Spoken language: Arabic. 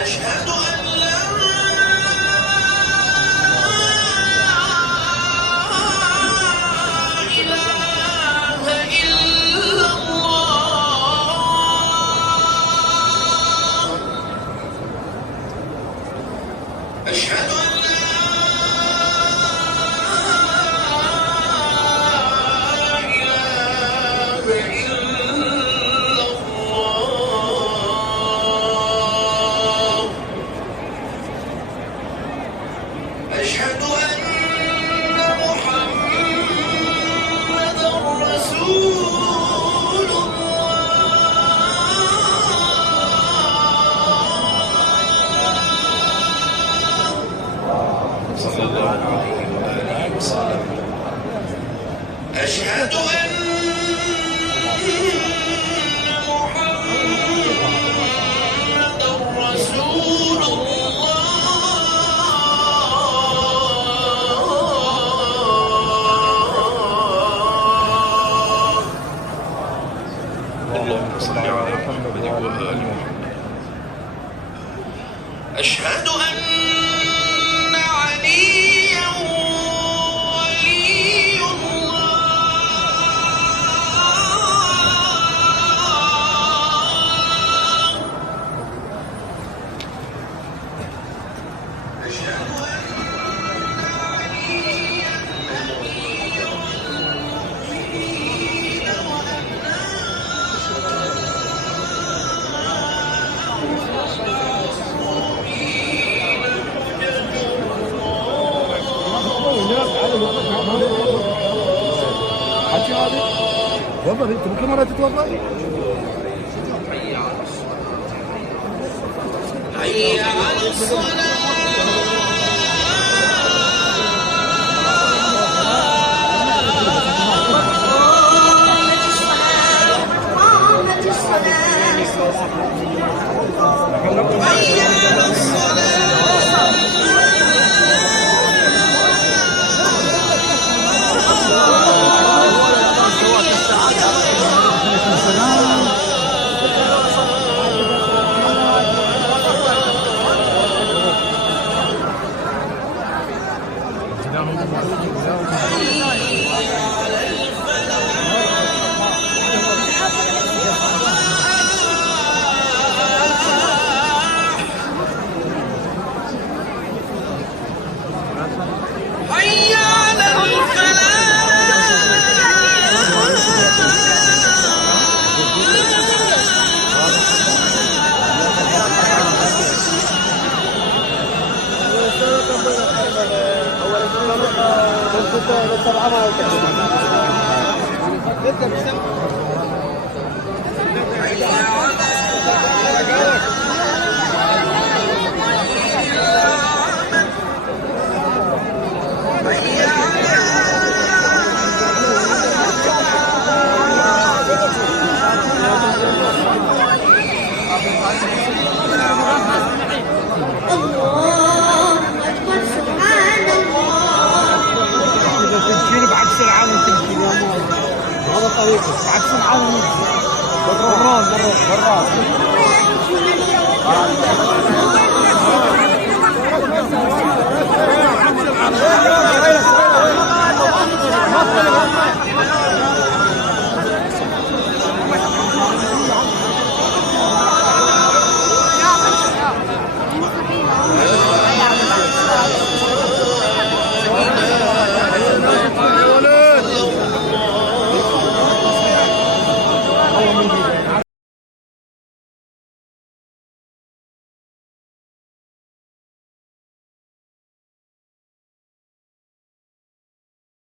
أشهد أن لا إله إلا الله. أشهد أن لا إله إلا الله. أشهد أن محمدًا رسول الله صلى الله عليه وآله وسلم. أشهد أن محمدًا رسول اللهم صل على محمد وآل محمد. أشهد أن عليا ولي الله. أشهد أن عليا أمير المؤمنين حكي هذه تفضل انت كل مره تتوضا. حي على الصلاة. حي على بعكس العالم تمشي هذا طريقه بعكس العالم برا